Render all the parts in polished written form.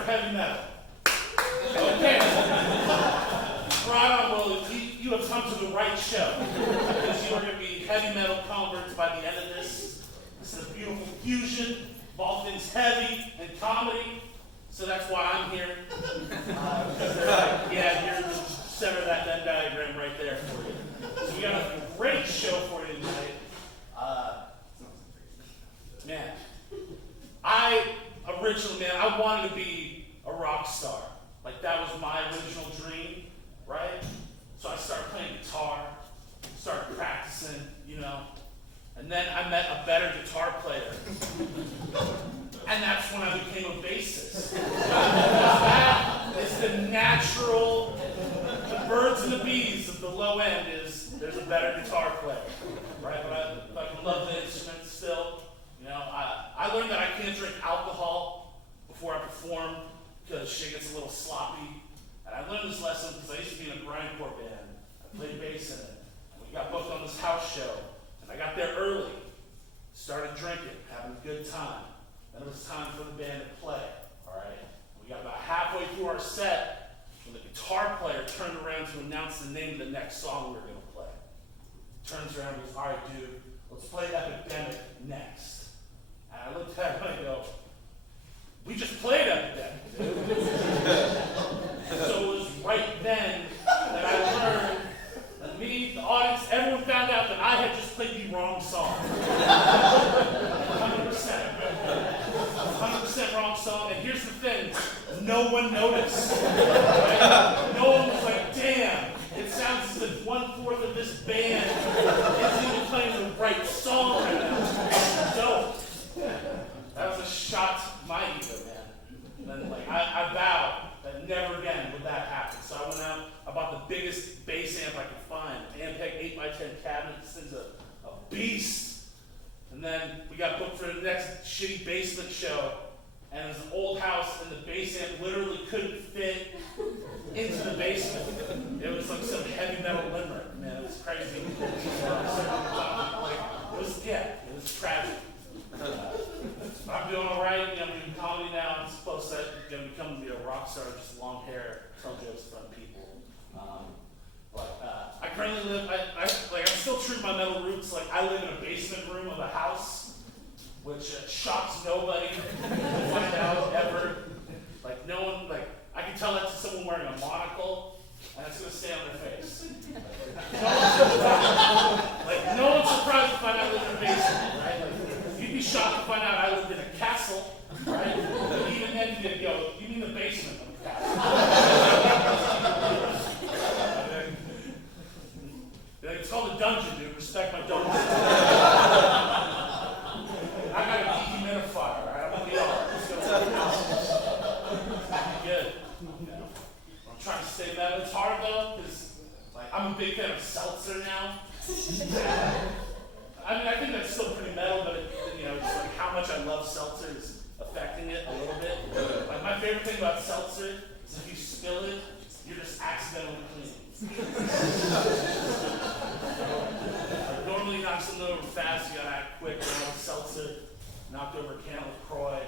for heavy metal. Okay. Right on, well, you have come to the right show. Because you are going to be heavy metal converts by the end of this. This is a beautiful fusion of all things heavy and comedy. So that's why I'm here. Because they're like, yeah, here's the center of that Venn diagram right there for you. So we got a great show for you tonight. Man, I wanted to be a rock star. Like, that was my original dream, right? So I started playing guitar, started practicing, and then I met a better guitar player. And that's when I became a bassist. That is the natural, the birds and the bees of the low end is there's a better guitar player, right? But I love the instrument still. I learned that I can't drink alcohol before I perform because shit gets a little sloppy. And I learned this lesson because I used to be in a grindcore band. I played bass in it. And we got booked on this house show. And I got there early, started drinking, having a good time. Then it was time for the band to play, all right? We got about halfway through our set when the guitar player turned around to announce the name of the next song we were going to play. Turns around and goes, all right, dude, let's play Epidemic next. And I looked at him and I go, we just played Epidemic, dude. So it was right then that I learned that me, the audience, everyone found out that I had just played the wrong song. 100%. 100% wrong song. And here's the thing, no one noticed. Right? No one was like, damn, it sounds as if 1/4 of this band isn't even playing the right song right now. So, that was a shot to my ego, man. And then, I vowed that never again would that happen. So I went out, I bought the biggest bass amp I could find, Ampeg 8x10 cabinet. This thing's a beast. And then we got booked for the next shitty basement show, and it was an old house, and the bass amp literally couldn't fit into the basement. It was like some heavy metal limerick, man. It was crazy. It was tragic. I'm doing all right. I'm doing comedy now. I'm supposed to become a rock star, just long hair, tell jokes in front of people. I currently live. I'm still true to my metal roots. Like, I live in a basement room of a house, which shocks nobody to find out ever. Like, no one. Like, I can tell that to someone wearing a monocle, and it's gonna stay on their face. No one's surprised to find out I live in a basement, right? You'd be shocked to find out I lived in a castle, right? Even then, you'd go, you mean the basement of the castle? It's called a dungeon, dude. Respect my dungeon. I got a dehumidifier, right? I'm gonna be all right. Let's go. Good. I'm trying to stay that. It's hard though, because I'm a big fan of seltzer now. I think that's still pretty metal, but it's like how much I love seltzer is affecting it a little bit. Like, my favorite thing about seltzer is if you spill it, you're just accidentally clean. Normally you knock something over fast, you gotta act quick. Seltzer knocked over a can of LaCroix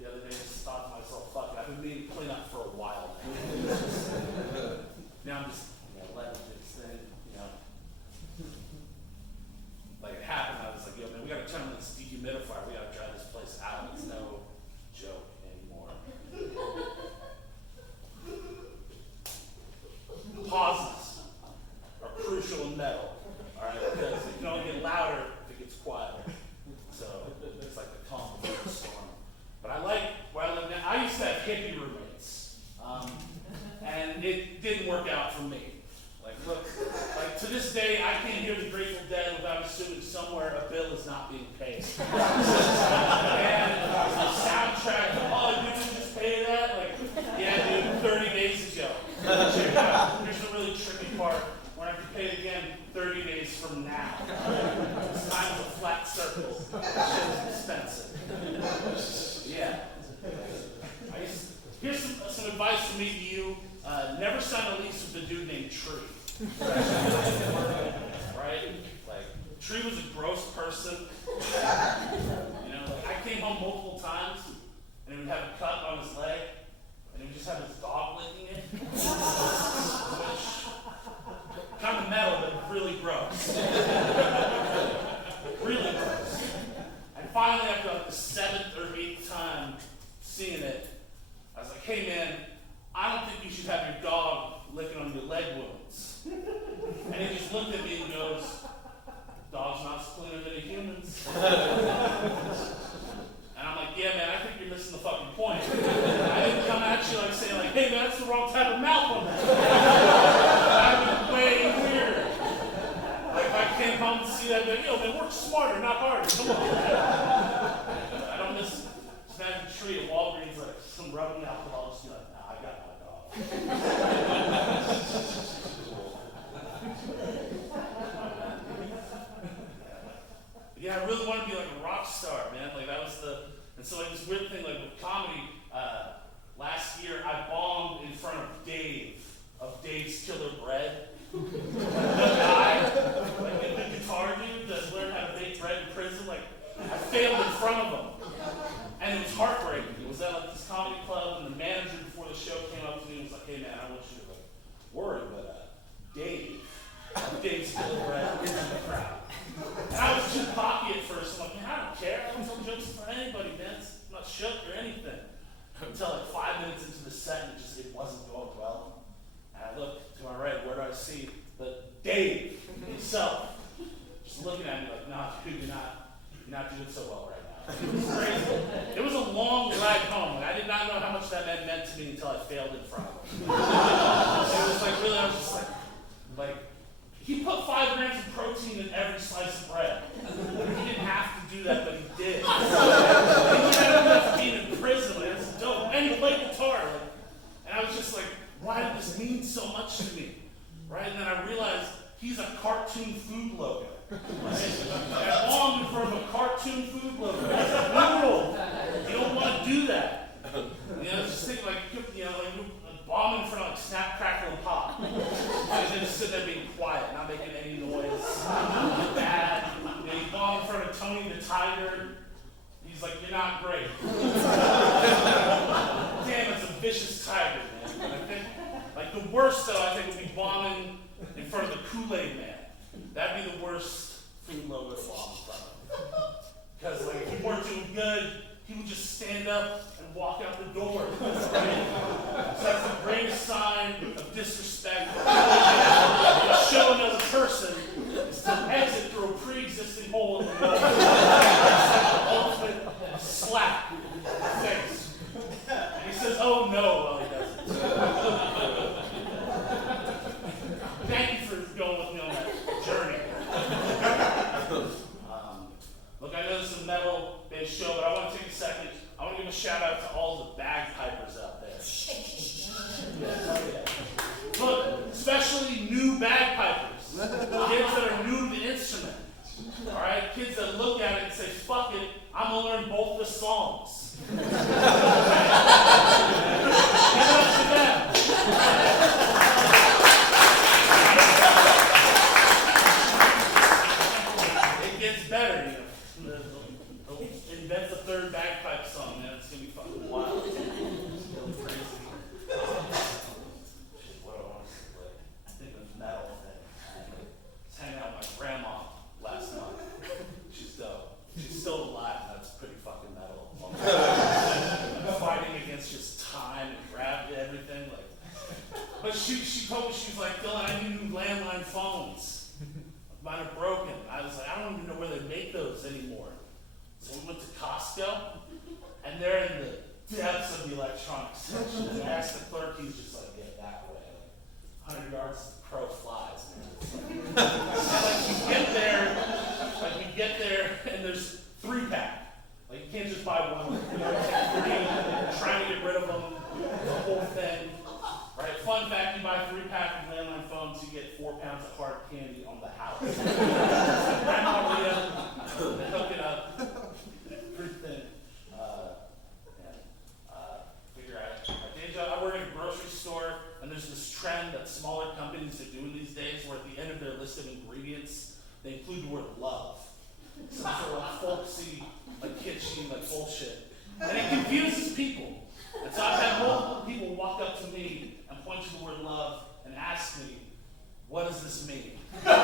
the other day. Just thought to myself, fuck it, I've been meaning to clean up for a while now. Now I'm just letting this thing, Like, it happened, I was like, yo, man, we gotta turn on this dehumidifier. We gotta dry this place out. It's no joke anymore. Pauses are crucial in metal, all right? Because it can only get louder if it gets quieter. So it's like the calm before the storm. But I like where I live now. I used to have hippie roommates, and it didn't work out for me. Look, to this day, I can't hear the Grateful Dead without assuming somewhere a bill is not being paid. And the soundtrack, did you just pay that? Yeah, dude, 30 days ago. Check it out. Here's the really tricky part. We're going to have to pay it again 30 days from now. This time is a flat circle. Shit is expensive. Yeah. Here's some advice from me to you. Never sign a lease with a dude named Tree. Right? Tree was a gross person. I came home multiple times and he would have a cut on his leg. hey man, I don't think you should have your dog licking on your leg wounds. And he just looked at me and goes, dog's not cleaner than a human's. And I'm like, yeah man, I think you're missing the fucking point. I didn't come at you like saying like, hey man, that's the wrong type of mouth on that. That was way weird. Like if I came home and see that, I'd be like, yo man, work smarter, not harder. Come on. I don't miss imagine a tree at Walgreens like some rubbing alcohol, just be like, nah, I got my dog. Yeah, I really wanted to be like a rock star, man. Like that was and so like this weird thing, like with comedy, last year I bombed in front of Dave's Killer Bread. The guy, like the guitar dude that learned how to bake bread in prison, like I failed in front of him. And it was heartbreaking. It was at like this comedy club, and the manager before the show came up to me and was like, hey man, I want you to like worry, but Dave's Killer Bread is in the crowd. And I was too cocky at first. I'm like, man, I don't care. I don't tell jokes in front of anybody, man. I'm not shook or anything. Until like 5 minutes into the set, and it wasn't going well. And I looked to my right, where do I see Dave himself just looking at me like, nah, dude, you're not doing so well right now. It was crazy. It was a long ride home. Like, I did not know how much that meant to me until I failed in front of him. It was like really, I was just like, he put 5 grams of protein in every slice of bread. He didn't have to do that, but he did. He didn't have to be in prison. Like, that's dope. And he played guitar. And I was just like, why did this mean so much to me? Right? And then I realized he's a cartoon food logo. Right? I bombed in front of a cartoon food logo. That's brutal. You don't want to do that. You know, just think like, you know, like bombing in front of like Snap, Crackle, and Pop. And then just sit there being quiet, not making any noise. Bad. You know, you bomb in front of Tony the Tiger. He's like, you're not great. Damn, it's a vicious tiger, man. And I think, like the worst though, I think would be bombing in front of the Kool-Aid Man. That'd be the worst food logo to bomb in front of. Because like if you weren't doing good, he would just stand up and walk out the door. Right? So that's the greatest sign of disrespect. Show another person is to exit through a pre-existing hole in the wall. It's like the ultimate slap in the face. And he says, oh no, while he does it. Thank you for going with me on that journey. Look, I know this is a metal-based show, but I want to take a second. I want to give a shout out to all the bagpipers out there. Yeah. Look, especially new bagpipers. Kids that are new to the instrument. All right? Kids that look at it and say, fuck it, I'm going to learn both the songs. Give it up to them. It gets better, you know. Invent the third bagpipe song, man. It's going to be fucking wild. It's really crazy. What I want to say, like, I think of metal thing. I was hanging out with my grandma last month. She's dope. She's still alive. That's pretty fucking metal. Fighting against just time and gravity, everything. Like, but she told me, she was like, Dylan, I need new landline phones. Mine are broken. I was like, I don't even know where they make those anymore. So we went to Costco, and they're in the depths of the electronics section. And I asked the clerk, he's just like, yeah, that way. Like, 100 yards, the crow flies, man. And like you get there, and there's 3-pack. Like you can't just buy one. You know, take 3, you're trying to get rid of them, the whole thing. Right? Fun fact, you buy 3-pack of landline phones, you get 4 pounds of hard candy on the house. Grandma Maria, they hook it up. Pretty thin. Figure out my day job. I work in a grocery store, and there's this trend that smaller companies are doing these days where at the end of their list of ingredients, they include the word love. Some sort of folksy, like kitschy, like bullshit. And it confuses people. And so I've had multiple people walk up to me and point to the word love and ask me, what does this mean? Like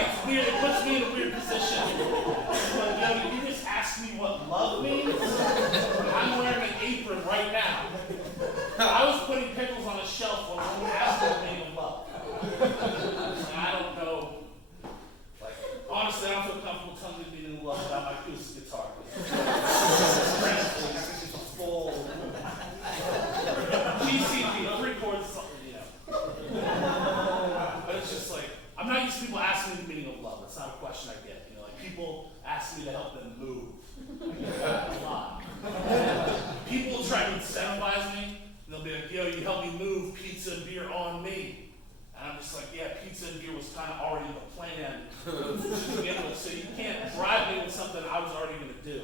it's weird, it puts me in a weird position. Like, you just ask me what love means? I'm wearing an incentivize me. And they'll be like, yo, you help me move, pizza and beer on me. And I'm just like, yeah, pizza and beer was kind of already the plan to begin with, so you can't drive me with something I was already going to do.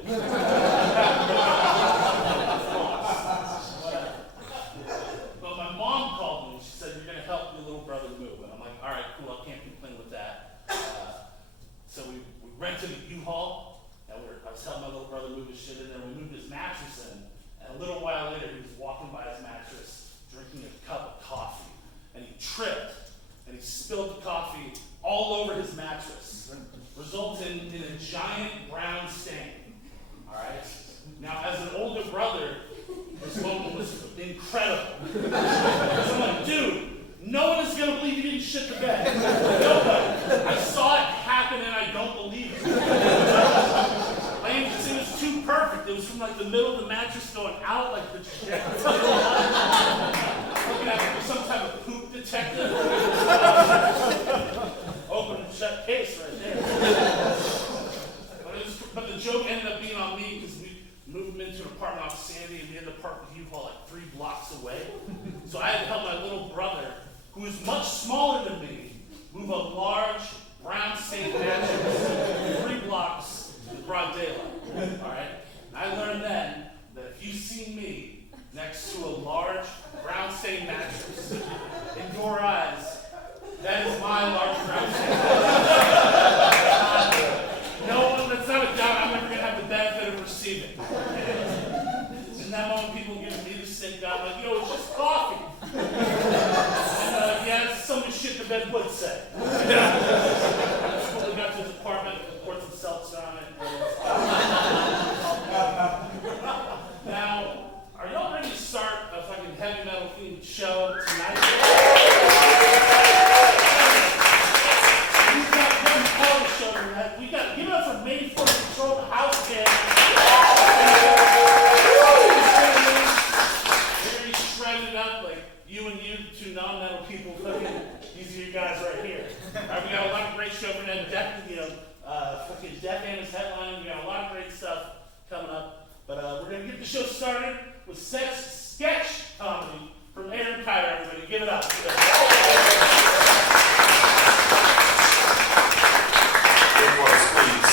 But my mom called me and she said, you're going to help your little brother move. And I'm like, all right, cool, I can't complain with that. So we rented a U-Haul, and I was helping my little brother move his shit in there. We moved his mattress in, and a little while later, he was walking by his mattress, drinking a cup of coffee, and he tripped, and he spilled the coffee all over his mattress, resulting in a giant brown stain. All right? Now, as an older brother, this moment was incredible. Because I'm like, dude, no one is going to believe you didn't shit the bed. Nobody. I saw it happen and I don't believe it. It was too perfect. It was from like the middle of the mattress going out like the trajectory. Looking at it for some type of poop detective. Open and shut case right there. But the joke ended up being on me because we moved him into an apartment off Sandy and we had to park the U-Haul like 3 blocks away. So I had to help my little brother, who is much smaller than me, move a large brown stained mattress 3 blocks in broad daylight. All right? And I learned then that if you see me next to a large brown stained mattress, in your eyes, that is my large brown stained mattress. No one, that's not a doubt, I'm never going to have the benefit of receiving. In that moment, people give me the stink eye, like, yo, it's just coffee. And yeah, it's something shit the bed would say. That's when we got to his apartment, poured some seltzer on it. Now, are y'all ready to start a fucking heavy metal themed show tonight? We've got one color show tonight. We got, give it up for Main Force Control, the house band. Very shredded up, like you, two non-metal people. These are you guys right here. All right, we got a lot of great show for that. Fucking Death Anna's headlining. We got a lot of great stuff coming up. But we're going to get the show started with sketch comedy from Aaron Kyler. Everybody, give it up. Good words, please.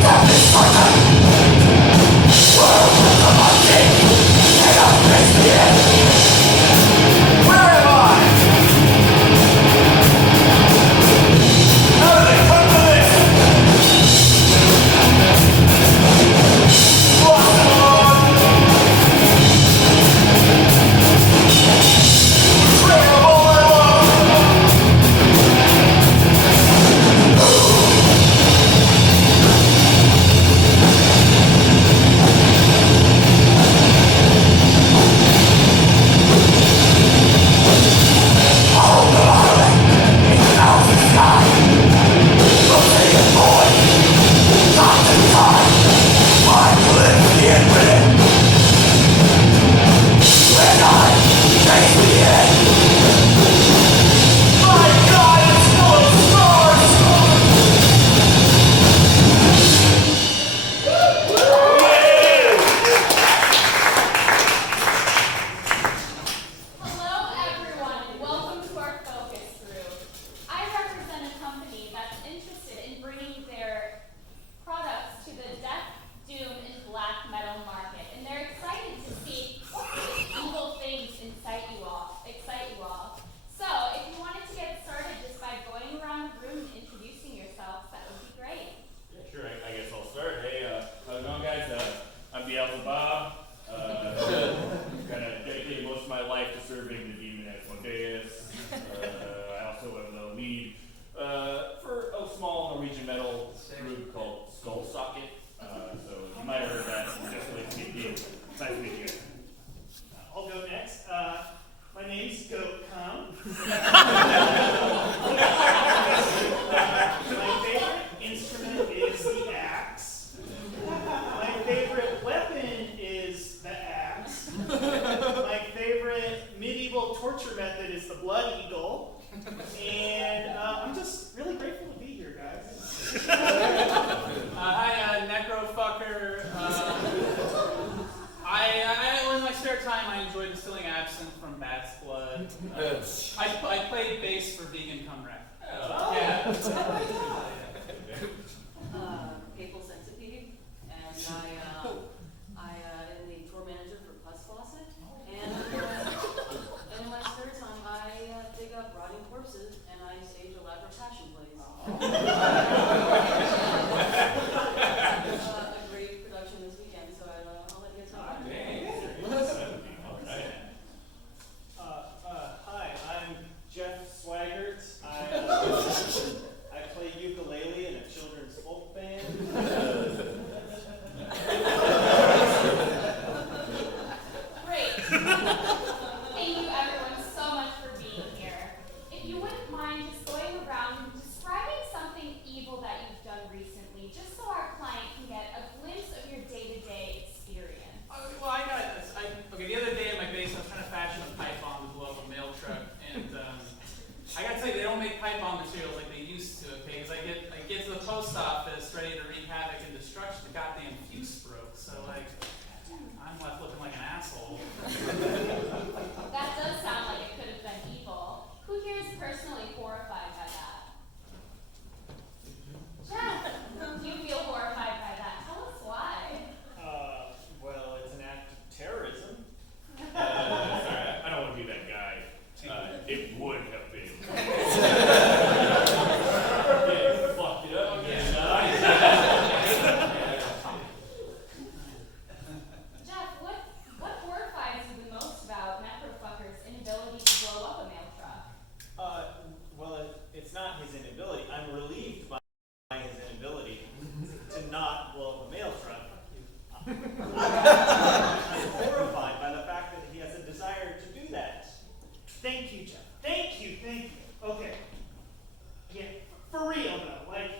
Death is certain. World of my king. Hi, Necrofucker. In my spare time, I enjoy distilling absinthe from bat's blood. I played bass for Vegan Cum Wreck. Yeah. Papal Centipede, and I am the tour manager for Pus Faucet, and in my spare time I dig up rotting corpses and I stage elaborate passion plays. A great production this weekend, so I'll let you guys know. Hi, I'm Jeff Swaggart. I play ukulele in a children's folk band. Great. Thank you everyone so much for being here. If you wouldn't mind just going around and describing something evil that you've done recently, just so our client can get a glimpse of your day-to-day experience. Well, I got this. Okay, the other day in my base, I was trying to fashion a pipe bomb to blow up a mail truck, and I gotta tell you, they don't make pipe bomb materials like they used to. Okay, because I get to the post office ready to wreak havoc and destruction. The goddamn fuse broke, so like I'm left looking like an asshole. That does sound like it could have been evil. Who here is personally horrified by that? Jeff, you feel horrified by that. Tell us why. Well, it's an act of terrorism. Sorry, I don't want to be that guy. It would have been. Yeah, fucked it up again. Jeff, what horrifies you the most about Necrofucker's inability to blow up a mail truck? Well, it's not his inability. I'm relieved by his inability to not blow up a mail truck. I'm horrified by the fact that he has a desire to do that. Thank you, Jeff. Thank you. Okay. Yeah, for real though, like,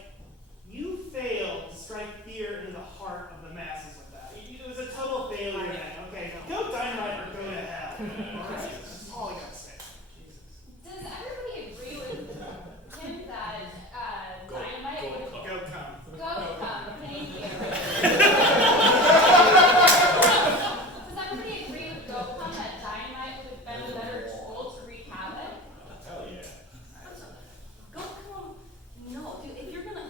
you failed to strike fear into the heart of the masses with that. It was a total failure then. Okay, go dynamite or go to hell. Alright? That's all I gotta say. Does everybody agree with him that dynamite would Go come. go come? Thank you. Does everybody agree with go come that dynamite would have been a better tool to wreak havoc? Hell yeah. Go come. No, dude, if you're gonna,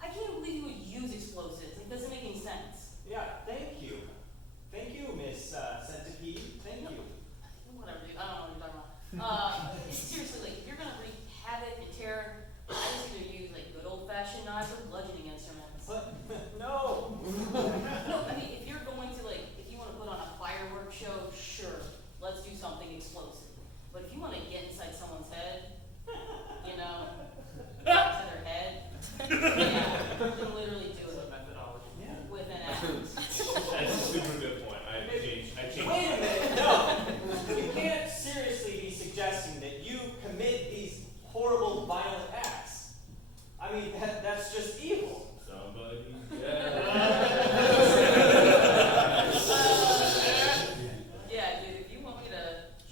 I can't believe you would use explosives. It doesn't make any sense. Yeah, thank you. Thank you, Miss Centipede. Thank you. Whatever, dude. I don't know what you're talking about. Seriously, like, if you're gonna wreak havoc and terror, I just either use like good old-fashioned knives or bludgeoning instruments. But no. No, I mean, if you're going to like, if you want to put on a fireworks show, sure, let's do something explosive. But if you want to get inside someone's head, you know, to their head, yeah, you can literally do It's a it methodology. Yeah. with an axe. That's a super good point. I changed. Wait a minute, no. You can't seriously be suggesting that you commit these horrible, violent acts. I mean, that's just evil. Somebody. Yeah, dude, if you want me to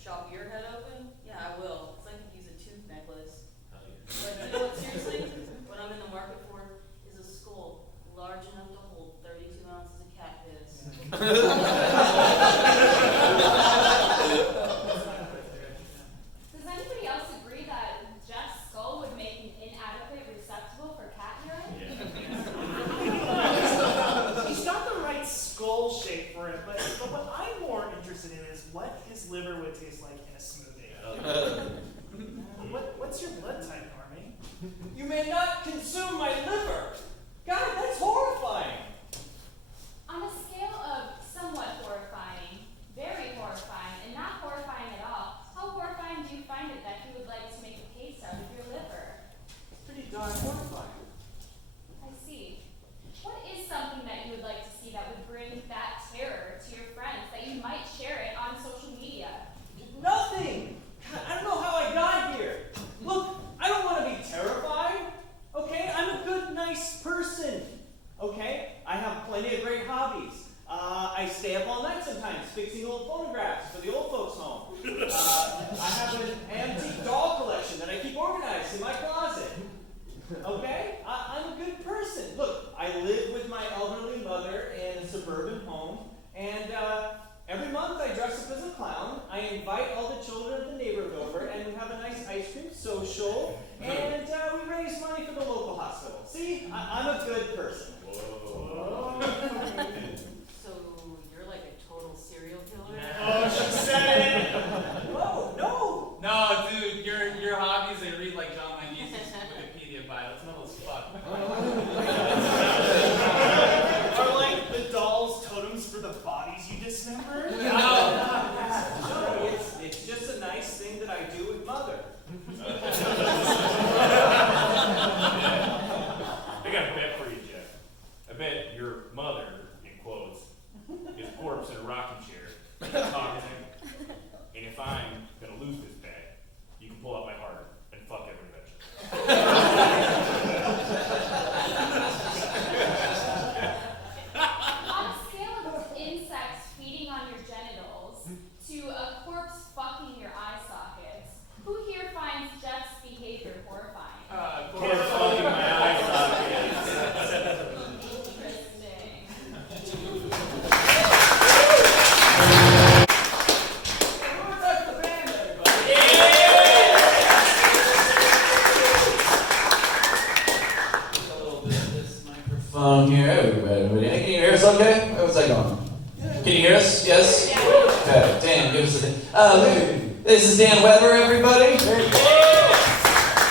chop your head open, yeah, I will. Because I could use a tooth necklace. But you know what, seriously, what I'm in the market for is a skull large enough to hold 32 ounces of cat piss. Does anybody else agree that Jeff's skull would make an inadequate receptacle for cat urine? He's got the right skull shape for it, but what I'm more interested in is what his liver would taste like in a smoothie. What's your blood type, Army? You may not consume my liver. God, that's horrifying. On a scale of somewhat horrifying, very horrifying, and not horrifying at all, how horrifying do you find it that he would like to make a paste out of your liver? Pretty darn horrifying. I see. What is something that you would like to see that would bring that terror to your friends, that you might share it on social media? Nothing. God, I don't know how I got here. Look, I don't want to be terrified. Okay, I'm a good, nice person. Okay, I have plenty of great hobbies. I stay up all night sometimes fixing old phonographs for the old folks' home. I have an antique doll collection that I keep organized in my closet. Okay, I'm a good person. a good person. Whoa. So you're like a total serial killer? Oh, she said it! Whoa, no! No, dude, your hobbies, they read like John Langese's Wikipedia bio. It's metal as fuck. Are like the doll's totems for the bodies you dismembered? No, it's just a nice thing that I do with Mother. I got a bet for you, Jeff. I bet your mother, in quotes, is a corpse in a rocking chair, talking. And if I'm gonna lose this bet, you can pull out my heart and fuck every vegetable. On a scale of insects feeding on your genitals to a corpse fucking your eye sockets, who here finds Jeff's behavior horrifying? Corpse fucking my eye sockets. Interesting. That's the band, everybody. A little bit of this microphone here. Everybody. Hey, can you hear us okay? How's that going? Can you hear us? Yes? Okay. Dan, give us a... this is Dan Weber, everybody.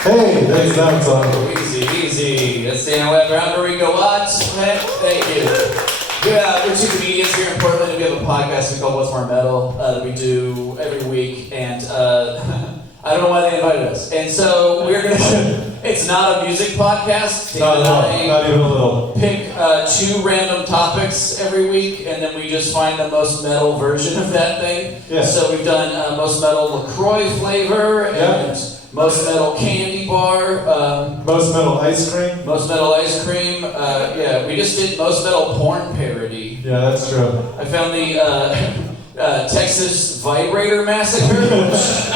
Hey, that's that song. Easy, easy. That's Dan Weber. I'm Rico Watts. Thank you. Yeah, we're two comedians here in Portland. We have a podcast we call What's More Metal that we do every week, and I don't know why they invited us. And so we're gonna. It's not a music podcast. Dave and I Not even a little. pick two random topics every week, and then we just find the most metal version of that thing. Yeah. So we've done most metal LaCroix flavor and Yeah. most metal candy bar. Most metal ice cream. Most metal ice cream. Yeah, we just did most metal porn parody. Yeah, that's true. I found the Texas Vibrator Massacre, which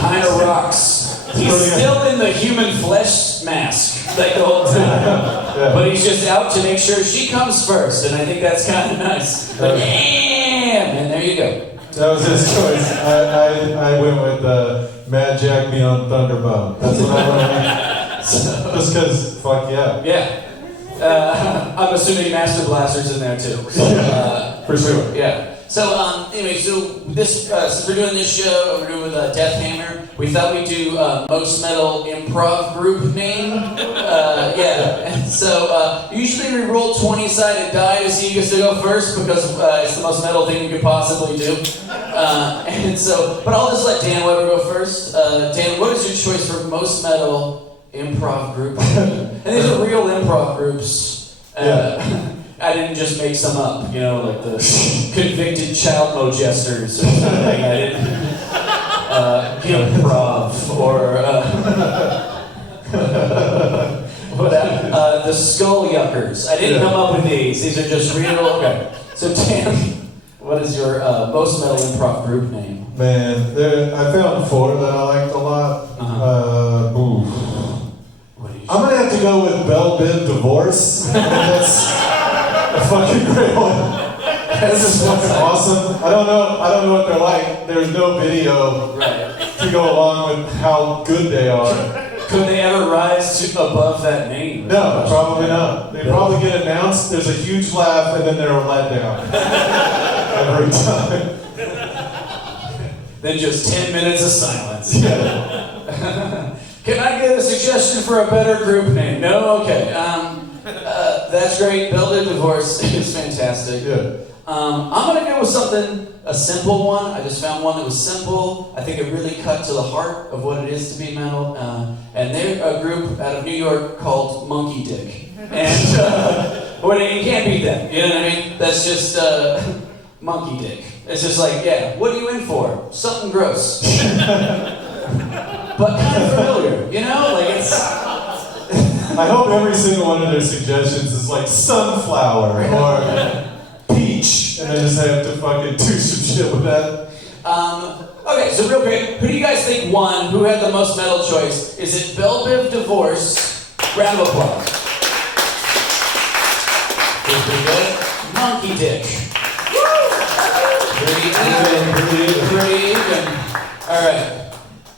kind of rocks. He's still in the human flesh mask like the whole time, Yeah. but he's just out to make sure she comes first, and I think that's kind of nice. But damn, and there you go. That was his choice. I went with Mad Jack Beyond Thunderbone. That's what I went with. Just because, fuck yeah. Yeah. I'm assuming Master Blaster's in there too. So, For sure. Yeah. So anyway, so this since we're doing this show, we're doing with Death Hammer. We thought we'd do most metal improv group name. Yeah. And so usually we roll 20-sided die to see who gets to go first because it's the most metal thing you could possibly do. And so, but I'll just let Dan Weber go first. Dan, what is your choice for most metal improv group? And these are real improv groups. Yeah. I didn't just make some up, you know, like the convicted child molesters or something. I didn't improv or the skull yuckers. I didn't come up with these. These are just real. Okay. So Dan, what is your most metal improv group name? Man, I found four that I liked a lot. Ooh. What do you? I'm gonna have to go with Bell Biv Divorce. That's a fucking great one. That's just fucking awesome. I don't know what they're like. There's no video to go along with how good they are. Could they ever rise to above that name? No, probably not. They probably get announced, there's a huge laugh, and then they're let down. Every time. Then just 10 minutes of silence. Yeah. Can I get a suggestion for a better group name? No? Okay. That's great. Build Divorce is fantastic. Yeah. I'm going to go with something, a simple one. I just found one that was simple. I think it really cut to the heart of what it is to be metal. And they're a group out of New York called Monkey Dick. And well, you can't beat that. You know what I mean? That's just Monkey Dick. It's just like, yeah, what are you in for? Something gross. But kind of familiar, you know? Like it's... I hope every single one of their suggestions is like sunflower or peach, and I just have to fucking do some shit with that. Okay, so real quick, who do you guys think won? Who had the most metal choice? Is it Bell Biv Divorce? Round of applause. Pretty good. Monkey Dick. Pretty even. All right.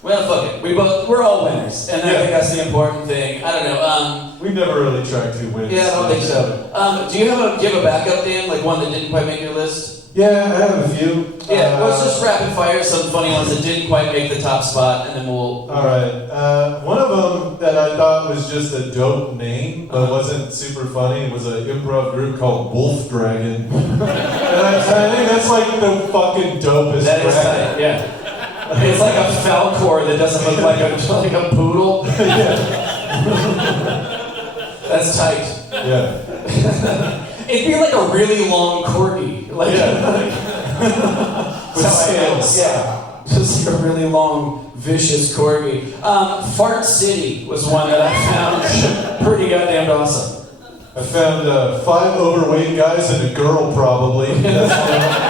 Well, fuck it. We're all winners, and I think that's the important thing. I don't know. We never really tracked who wins. Yeah, I don't think so. Do you have a backup, Dan? Like one that didn't quite make your list? Yeah, I have a few. Yeah, let's just rapid fire some funny ones that didn't quite make the top spot, and then we'll. All right. One of them that I thought was just a dope name, but wasn't super funny, was an improv group called Wolf Dragon. And I think that's like the fucking dopest. That is dragon. tight, yeah. It's like a Falcor that doesn't look like a poodle. Yeah. That's tight. Yeah. It'd be like a really long corgi. Like, With scales. Yeah. Just like a really long, vicious corgi. Fart City was one that I found pretty goddamn awesome. I found 5 overweight guys and a girl, probably. That's one of them.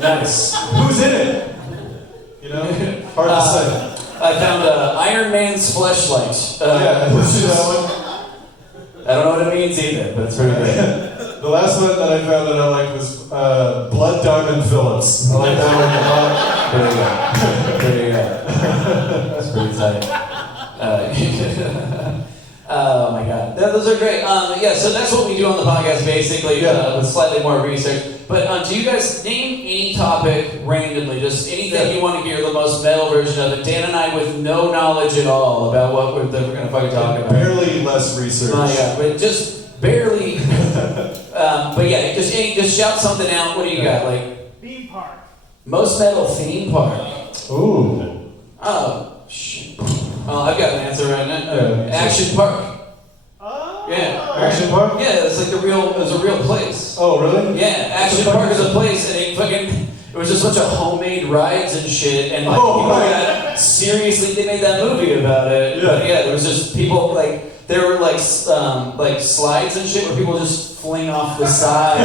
Nice. Who's in it? You know? Hard to say. I found Iron Man's fleshlight. Yeah, let's do that one. I don't know what it means either, but it's pretty good. The last one that I found that I liked was Blood Diamond Phillips. I like that one a lot. Pretty good. That's pretty tight. Oh my god. Those are great. Yeah, so that's what we do on the podcast basically, with slightly more research. But do you guys name any topic randomly? Just anything you want to hear the most metal version of it. Dan and I with no knowledge at all about what we're going to fucking talk about. Barely less research. My god, but just barely. But yeah, just shout something out. What do you got? Like Theme park. most metal theme park. Ooh. Oh shit. Oh, I've got an answer right now. Yeah. Action Park. Oh. Yeah. Action Park? Yeah, it's like it was a real place. Oh, really? Yeah, Action Park is a place, and it was just a bunch of homemade rides and shit, and like people got seriously, they made that movie about it. Yeah. But yeah, there was just people like there were like slides and shit where people just fling off the side.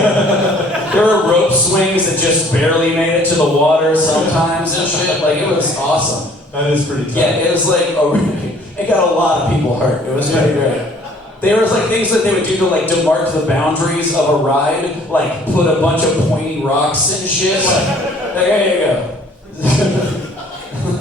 There were rope swings that just barely made it to the water sometimes and shit. Like it was awesome. That is pretty tough. Yeah, it was like it got a lot of people hurt. It was pretty great. There was like things that they would do to like demark the boundaries of a ride, like put a bunch of pointy rocks and shit. Like there you go.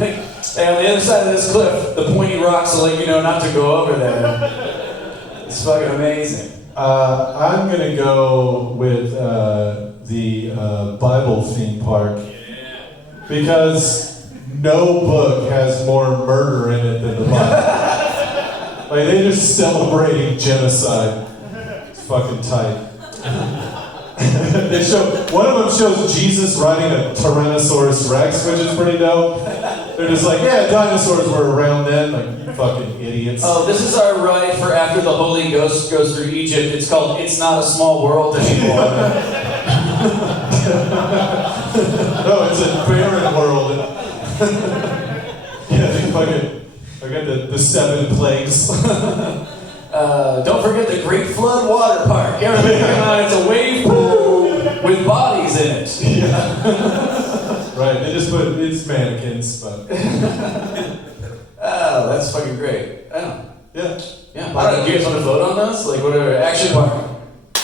Like, hey, on the other side of this cliff, the pointy rocks are like, not to go over there. It's fucking amazing. I'm gonna go with the Bible theme park because no book has more murder in it than the Bible. Like they're just celebrating genocide. It's fucking tight. One of them shows Jesus riding a Tyrannosaurus Rex, which is pretty dope. They're just like, yeah, dinosaurs were around then, like you fucking idiots. Oh, this is our ride for after the Holy Ghost goes through Egypt. It's called "It's Not a Small World Anymore." No, it's a barren world. Yeah, they fucking. I got the 7 plagues. Don't forget the Great Flood Water Park. Everything it's a wave pool with bodies in it. Yeah. Right, they just put it's mannequins, but. Oh, that's fucking great. Oh. Yeah. Yeah. I don't know, do you guys want to vote on those? Like, whatever. Action Park.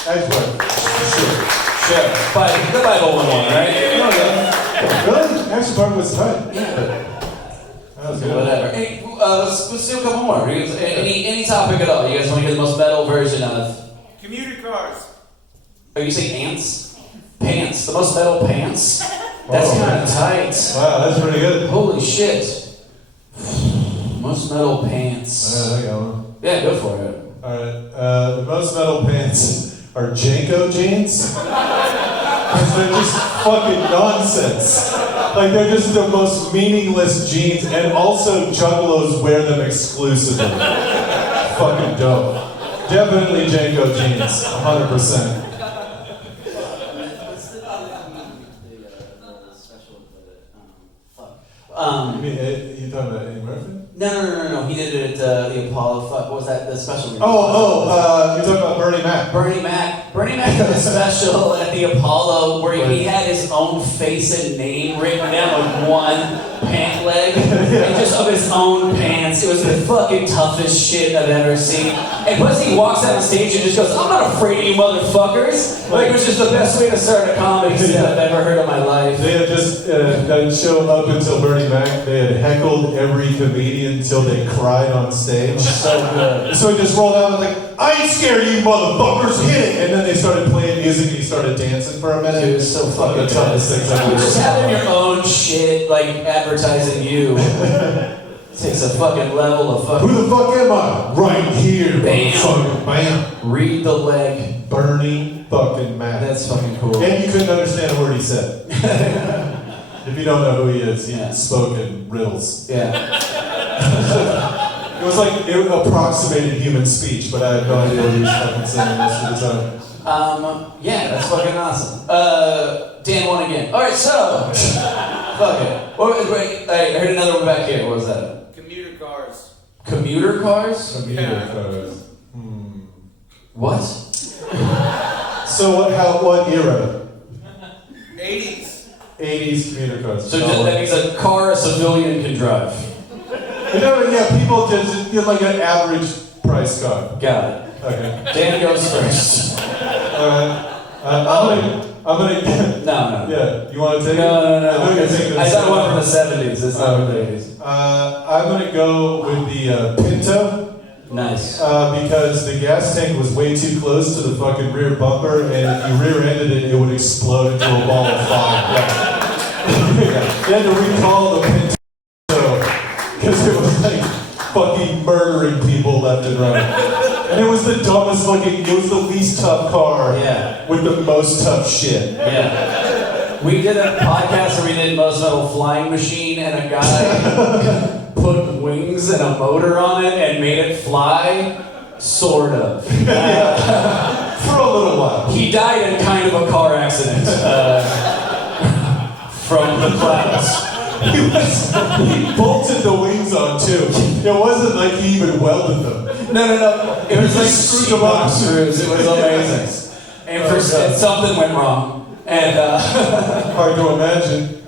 Action Park. Sure. Sure. The Bible one, right? Oh, yeah. Really? Action Park was tight. Yeah. That was good. Whatever. Hey, let's do a couple more. Any topic at all? You guys want to hear the most metal version of? Commuter cars. Oh, you say ants? Pants. The most metal pants? That's kind of tight. Wow, that's pretty good. Holy shit. Most metal pants. Alright, I got one. Yeah, go for it. Alright, the most metal pants are Janko jeans. Because they're just fucking nonsense. Like, they're just the most meaningless jeans, and also juggalos wear them exclusively. Fucking dope. Definitely Janko jeans, 100%. You mean, you talking about Eddie Murphy? No. He did it at the Apollo. Fuck, what was that? The special. You're talking about Bernie Mac. Bernie Mac Bernie Mac did a special at the Apollo where he had his own face and name written down with one pant leg, and just of his own pants. It was the fucking toughest shit I've ever seen. And plus he walks out on stage and just goes, "I'm not afraid of you motherfuckers." Like, it was just the best way to start a comedy set I've ever heard in my life. They had just, that show up until Bernie Mac, they had heckled every comedian until they cried on stage. So good. So he just rolled out and was like, "I ain't scared of you motherfuckers, hit it!" And then they started playing music and he started dancing for a minute. Dude, it was so fucking the toughest things I've ever Just seen. having your own shit, like, advertising you, takes a fucking level of fucking... Who the fuck am I? Right here, Bam. motherfucker. Bam. Read the leg. Bernie fucking Mac. That's fucking cool. And you couldn't understand a word he said. If you don't know who he is, he spoke in riddles. Yeah. It was like, it approximated human speech, but I had no idea what he was fucking saying most of the time. Yeah, that's fucking awesome. Dan won again. Alright, so... fuck it. Wait, I heard another one back here. What was that? Commuter cars. Commuter cars? Commuter cars. What? So what era? 80s. 80s commuter cars. So just, that means a car a civilian can drive. You know, yeah, people just get like an average price car. Got it. Okay. Dan goes first. I'm gonna. No. Yeah, you want to take it? No. I know you're taking it. I thought one from the 70s. It's not from the 80s. I'm gonna go with the Pinto. Nice. Because the gas tank was way too close to the fucking rear bumper, and if you rear-ended it, it would explode into a ball of fire. Yeah. They had to recall the Pinto because it was like fucking murdering people left and right. And it was the dumbest fucking, it was the least tough car with the most tough shit. Yeah. We did a podcast where we did Most Metal Flying Machine, and a guy put wings and a motor on it and made it fly, sort of. For a little while. He died in kind of a car accident from the clouds. He bolted the wings on too. It wasn't like he even welded them. No. It was like screwed them up. screws. It was amazing. And something went wrong. And hard to imagine.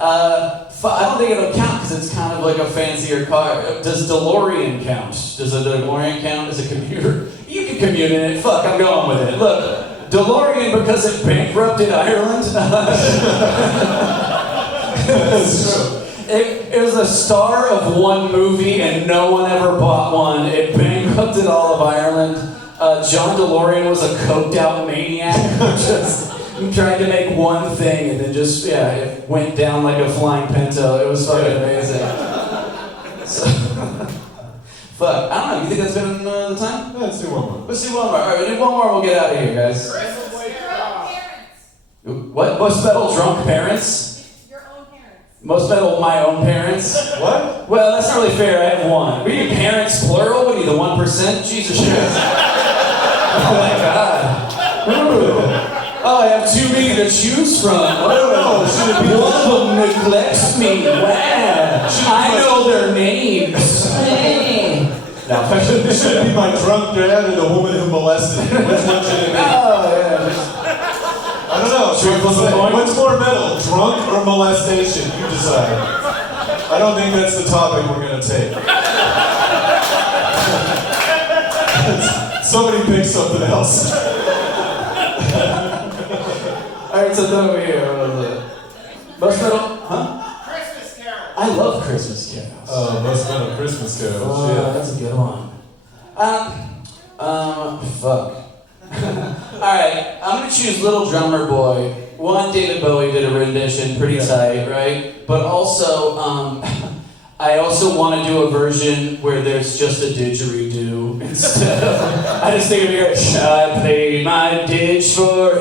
I don't think it'll count because it's kind of like a fancier car. Does DeLorean count? Does a DeLorean count as a commuter? You can commute in it. Fuck, I'm going with it. Look, DeLorean because it bankrupted Ireland. It was the star of one movie and no one ever bought one. It bankrupted all of Ireland. John DeLorean was a coked out maniac just trying to make one thing and then just, it went down like a flying Pinto. It was fucking amazing. So, fuck, I don't know. You think that's been the time? Let's do one more. Let's do one more. All right, we'll do one more. We'll get out of here, guys. What? Most metal drunk parents? Your own parents. Most metal my own parents? What? Well, that's not really fair. I have one. Are you parents plural? What are you, the 1%? Jesus Christ. Oh my God. Ooh. Oh, I have too many to choose from. Oh, one of them neglects me. Wow. I know their names. No, It should be my drunk dad or the woman who molested me. Which one should it be? I don't know. Should we flip a coin? What's more metal, drunk or molestation? You decide. I don't think that's the topic we're going to take. Somebody pick something else. Alright, so then over here. What was it? Most metal? Huh? Christmas Carol. I love Christmas carols. Most metal Christmas carols. Oh, that's a good one. Fuck. Alright, I'm gonna choose Little Drummer Boy. One, David Bowie did a rendition, pretty tight, right? But also, I also want to do a version where there's just a didgeridoo instead of. I just think of here, I play my didge for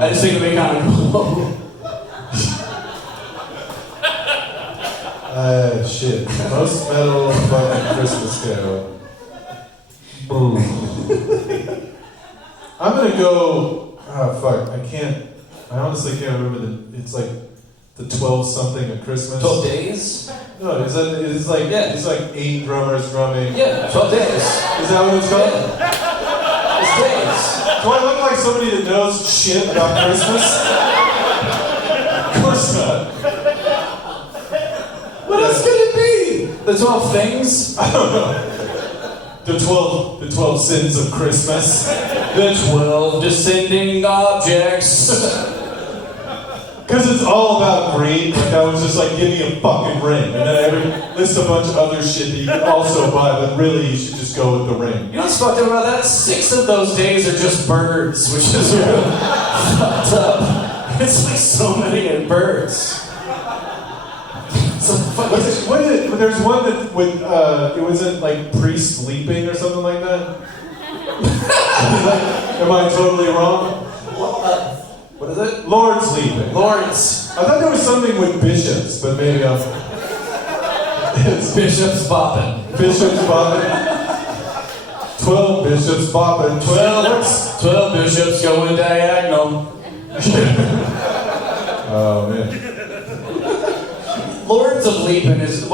I just think it'd be kind of cool. Shit. Most metal fucking Christmas carol. Boom. I'm gonna go. Oh fuck! I can't. I honestly can't remember it's like the 12 something at Christmas. 12 days? No, it's like Yeah. it's like 8 drummers drumming. Yeah, 12 days. Is that what it's called? It's days. Do I look like somebody that knows shit about Christmas? Of course not. What else could it be? The 12 things? I don't know. The 12 sins of Christmas. The 12 descending objects. Because it's all about greed. Like I was just like, give me a fucking ring. And then I would list a bunch of other shit that you can also buy, but really you should just go with the ring. You know what's fucked up about that? 6 of those days are just birds, which is really fucked up. It's like so many birds. So There's one that with it wasn't like priest leaping or something like that. Am I totally wrong? What is it? Lord's leaping. Lawrence. I thought there was something with bishops, but maybe I'm. It's Bishop's bopping. bishops bopping. 12 bishops bopping. 12 bishops going diagonal. Oh man. Lords of Leaping is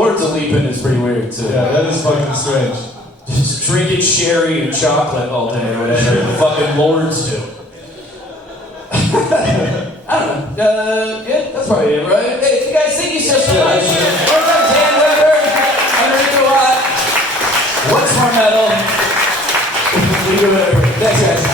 pretty weird too. Yeah, that is fucking strange. Just drinking sherry and chocolate all day or whatever the fucking lords do. I don't know. Yeah, that's probably it, right? Hey, you guys, thank you so much. Dan Weber, underneath a lot. What's more metal? We do whatever. Thanks, guys.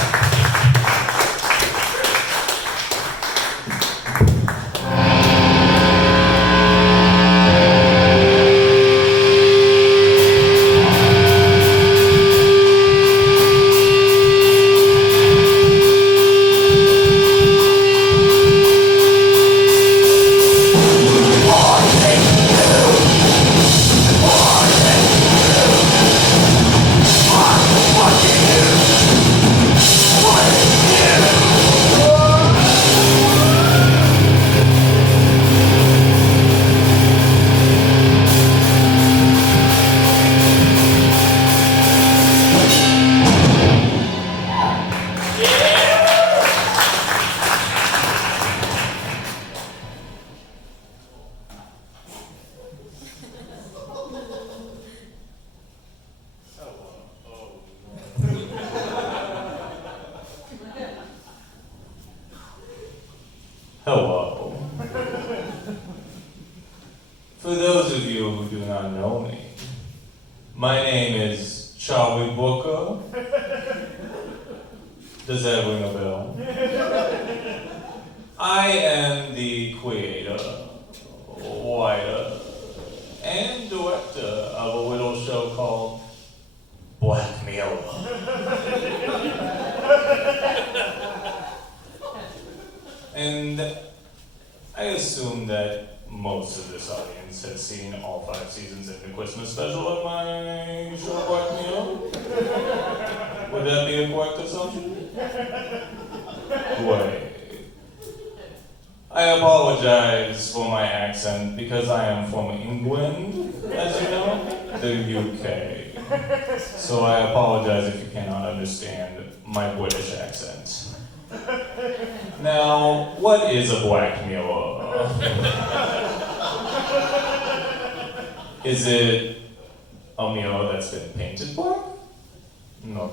Hello. For those of you who do not know me, my name is Charlie Booker. Does that ring a bell? I am the creator, writer, and director of a little show called Black Mirror. And I assume that most of this audience has seen all 5 seasons of the Christmas special of my show Black Mirror. Would that be a correct assumption? Wait. I apologize for my accent because I am from England, as you know, the UK. So I apologize if you cannot understand my British accent. Now, what is a black mirror? Is it a mirror that's been painted black? No.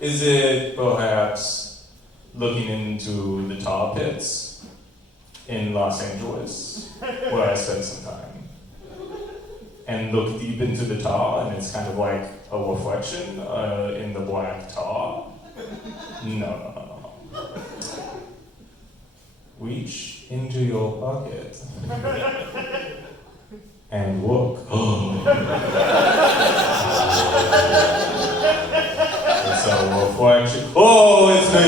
Is it perhaps looking into the tar pits in Los Angeles, where I spent some time, and look deep into the tar, and it's kind of like a reflection in the black tar? No. Reach into your pocket and look. It's a reflection. Oh, it's me!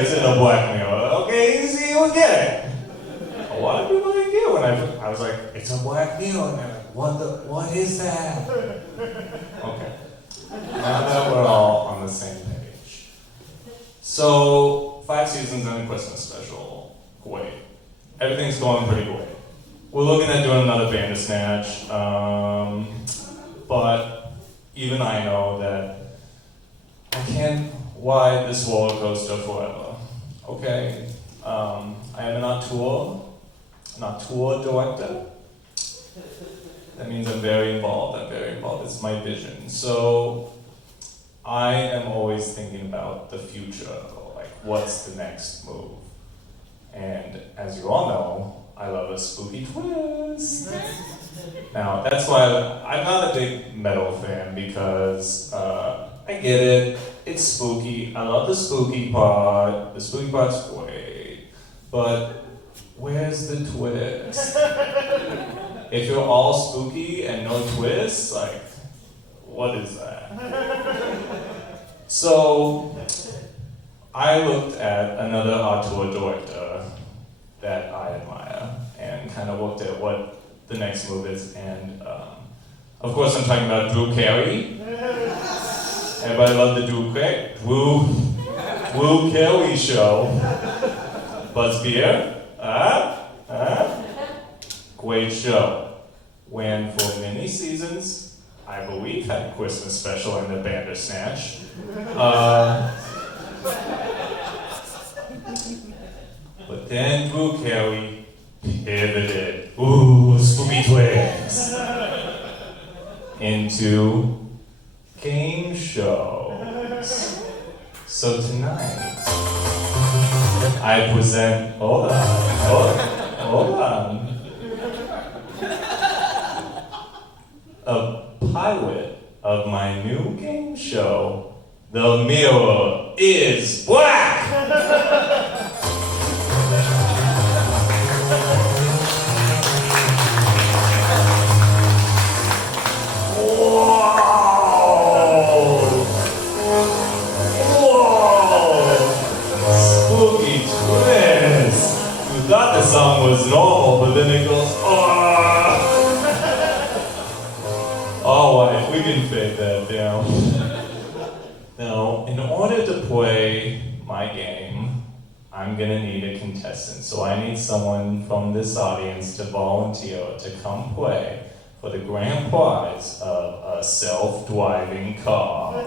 It's in a black mirror. Okay, easy, you get it. A lot of people didn't get it when I was like, it's a black mirror, and they're like, what is that? Okay. Now that we're all on the same page. So, 5 seasons and a Christmas special. Great. Everything's going pretty great. We're looking at doing another Bandersnatch, but even I know that I can't ride this roller coaster forever. Okay, I am an auteur director. That means I'm very involved. It's my vision. So I am always thinking about the future, like what's the next move. And as you all know, I love a spooky twist. Now, that's why I'm not a big metal fan because I get it, it's spooky. I love the spooky part. The spooky part's great. But where's the twist? If you're all spooky and no twist, like, what is that? So, I looked at another auteur director that I admire and kind of looked at what the next move is. And of course, I'm talking about Drew Carey. Everybody love the Drew Carey show. Buzz Beer. Great show. Went for many seasons. I believe had a Christmas special in the Bandersnatch. But then Drew Carey pivoted, spooky twist, into game shows. So tonight, I present, hold on, a pilot of my new game show, The Mirror is Black! Spooky twist! You thought the song was normal, but then it goes, Alright, we can fade that down. Now, in order to play my game, I'm gonna need a contestant. So I need someone from this audience to volunteer to come play for the grand prize of a self-driving car.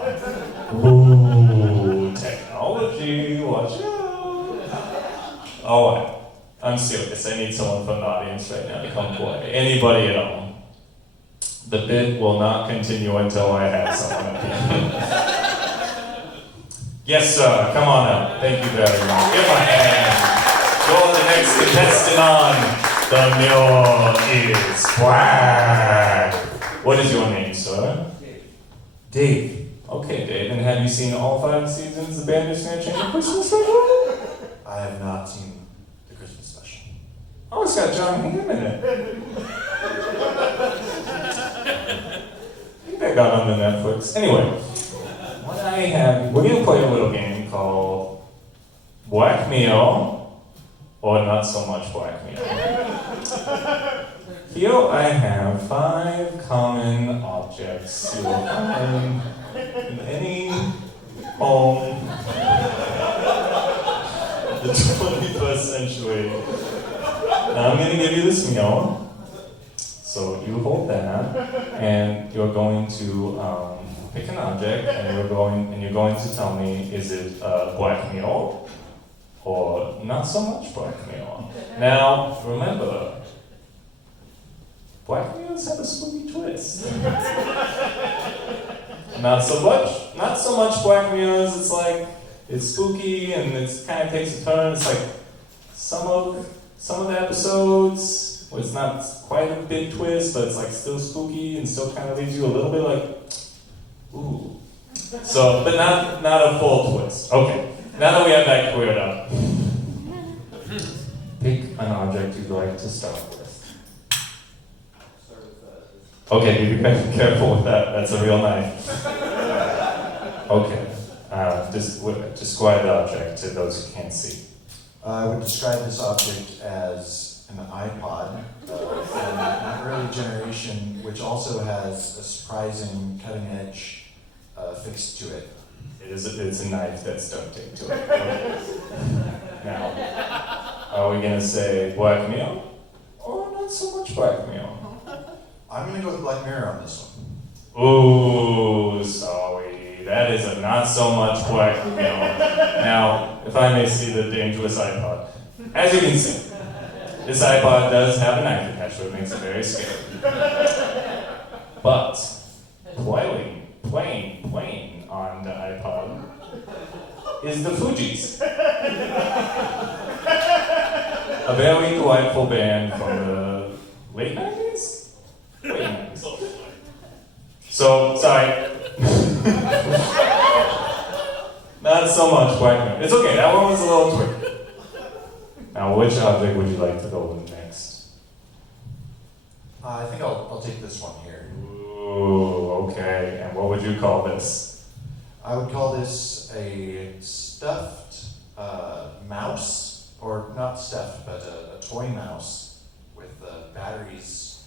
Ooh, technology, watch out. Alright, I'm serious. I need someone from the audience right now to come play. Anybody at all. The bit will not continue until I have someone up here. Yes, sir. Come on up. Thank you very much. Give my hand. You're the next contestant on The Mirror is Black. What is your name, sir? Dave. Okay, Dave. And have you seen all 5 seasons of Bandersnatch and the Christmas special? I have not seen the Christmas special. Oh, it's got John Hamm in it. I think that got on the Netflix. Anyway, we're gonna play a little game called Black Mirror, or not so much Black Mirror. Here I have 5 common objects you will find in any home of the 21st century. Now I'm gonna give you this mirror. So you hold that, and you're going to pick an object, and you're going to tell me, is it black mirror or not so much black mirror? Now remember, black mirrors have a spooky twist. Not so much black mirrors. It's like it's spooky and it kind of takes a turn. It's like some of the episodes. Well, it's not quite a big twist, but it's like still spooky and still kind of leaves you a little bit like, ooh. So, but not a full twist. Okay, now that we have that cleared up, pick an object you'd like to start with. Okay, be careful with that. That's a real knife. Okay, describe the object to those who can't see. I would describe this object as an iPod from an early generation, which also has a surprising cutting edge fixed to it. It's a knife that's duct taped to it. Okay. Now, are we gonna say black mirror or not so much black mirror? I'm gonna go with Black Mirror on this one. Ooh, sorry. that is a not so much black mirror. Now, if I may see the dangerous iPod. As you can see, this iPod does have an iPhone catch, so it makes it very scary. But playing on the iPod is the Fugees. A very delightful band from the late 90s? Late 90s. So, sorry. Not so much black mirror. It's okay, that one was a little tricky. Now, which object would you like to go with next? I think I'll take this one here. Ooh, okay. And what would you call this? I would call this a stuffed mouse, or not stuffed, but a toy mouse with batteries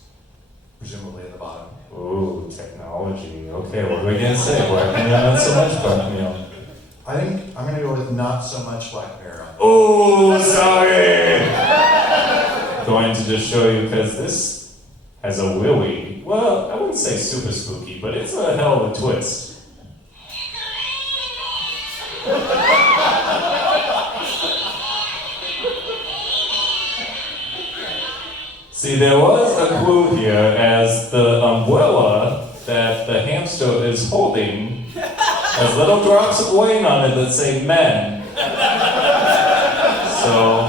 presumably at the bottom. Ooh, technology. Okay, what are we gonna say? Black mirror, not so much black mirror. I think I'm gonna go with not so much Black Mirror. Ooh, sorry! Going to just show you, because this has a willy. Well, I wouldn't say super spooky, but it's a hell of a twist. See, there was a clue here, as the umbrella that the hamster is holding has little drops of rain on it that say men. So,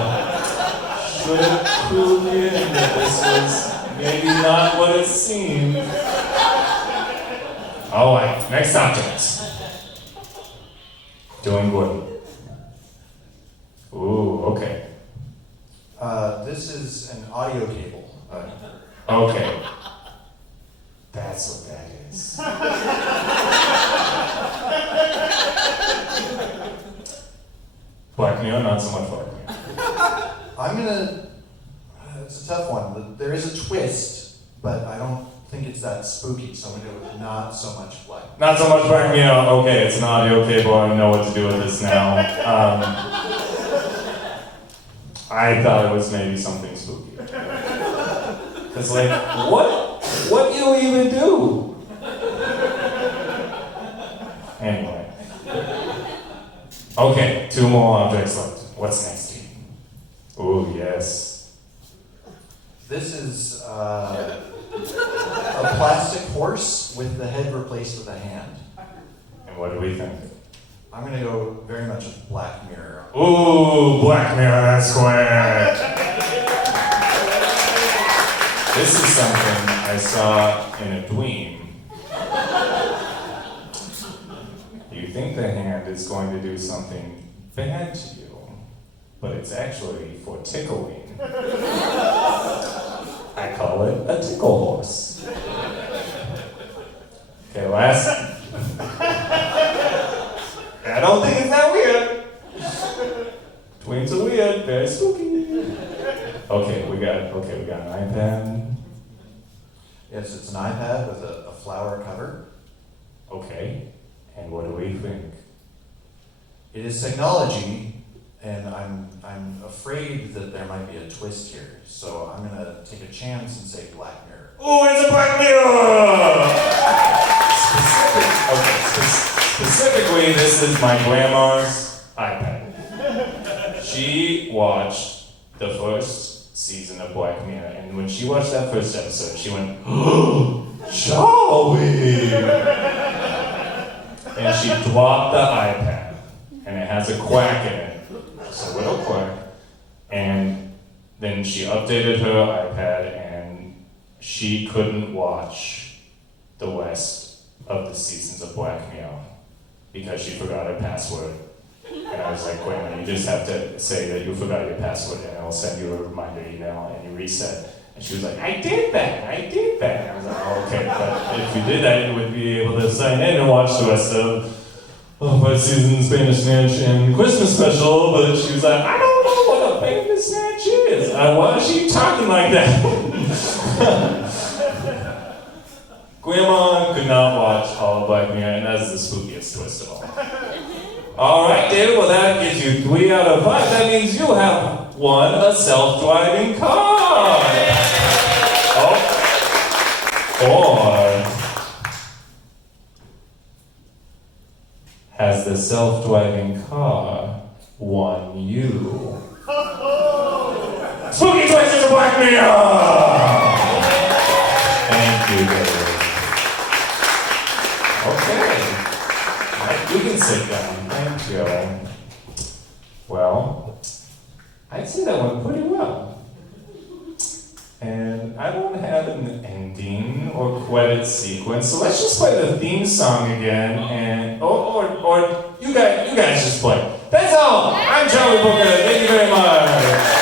should have clued in that this was maybe not what it seemed. Alright, next object. Doing good. Ooh, okay. This is an audio cable. Okay. That's what that is. Black mirror, not so much black mirror. I'm gonna. It's a tough one. There is a twist, but I don't think it's that spooky, so I'm gonna go with not so much Black. Not so much black mirror. Okay, it's an audio cable. I know what to do with this now. I thought it was maybe something spooky. It's like, what do you even do? Anyway. Okay, 2 more objects left. What's next, team? Ooh, yes. This is a plastic horse with the head replaced with a hand. And what do we think? I'm gonna go very much with Black Mirror. Ooh, Black Mirror Square! This is something I saw in a dream. You think the hand is going to do something bad to you, but it's actually for tickling. I call it a tickle horse. Okay, last. I don't think it's that weird. Twins are weird, very spooky. Okay, we got an iPad. Yes, it's an iPad with a flower cover. Okay, and what do we think? It is technology, and I'm afraid that there might be a twist here. So I'm gonna take a chance and say Black Mirror. Oh, it's a Black Mirror! Specifically, this is my grandma's iPad. She watched the first season of Black Mirror, and when she watched that first episode, she went, "Oh, shall we?" And she dropped the iPad, and it has a quack in it, just a little quack. And then she updated her iPad, and she couldn't watch the rest of the seasons of Black Mirror because she forgot her password. And I was like, wait a minute, you just have to say that you forgot your password and I'll send you a reminder email and you reset. And she was like, I did that. And I was like, oh, okay, but if you did that, you would be able to sign in and watch the rest of first season Spanish Snatch and Christmas special. But she was like, I don't know what a famous snatch is. Why is she talking like that? Grandma could not watch all of Black Mirror, and that's the spookiest twist of all. All right, David, well, that gives you 3 out of 5. That means you have won a self-driving car. Oh. Or Has the self-driving car won you? Spooky Twisters of Black Mirror! Thank you, Dave. Okay. You can sit down. Thank you. Well, I'd say that went pretty well. And I don't have an ending or credit sequence, so let's just play the theme song again, and or you guys just play. That's all. I'm Charlie Booker. Thank you very much.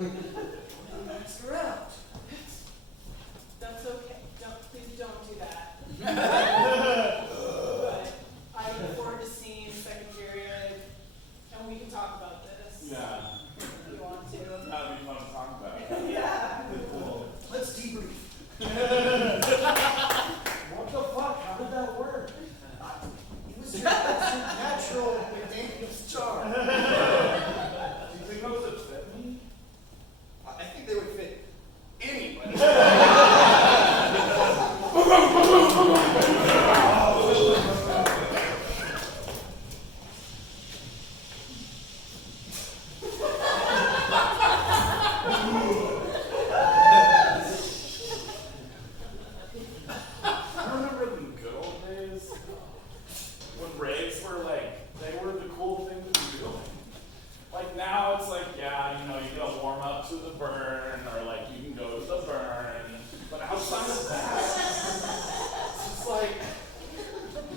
Ask her out. That's okay. Please don't do that. But I look forward to seeing you second period, and we can talk about this. Yeah. If you want to. That'd be fun to talk about. Yeah. Let's debrief. What the fuck? How did that work? It was your natural McDaniel's charm. Do you think those would fit me? I think they would fit anybody. I remember the good old days when raves were like, they were the cool thing to be doing. Like now it's like, yeah, you know, you gotta warm up to the burn, or like you can go to the burn. But outside of that, it's just like,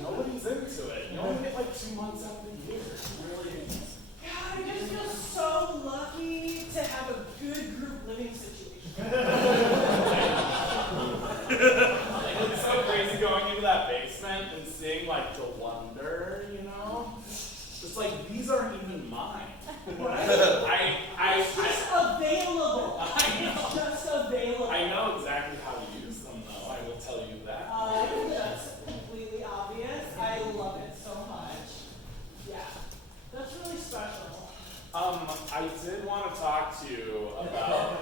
nobody's into it. You only get like 2 months out of the year. It really is. God, I just feel so lucky to have a good group living situation. It's so crazy going into that basement and seeing like the wonder, you know? It's like, these aren't even mine. It's just available. I It's just available. know exactly how to use them though, I will tell you that. That's completely obvious. I love it so much. Yeah. That's really special. I did want to talk to you about,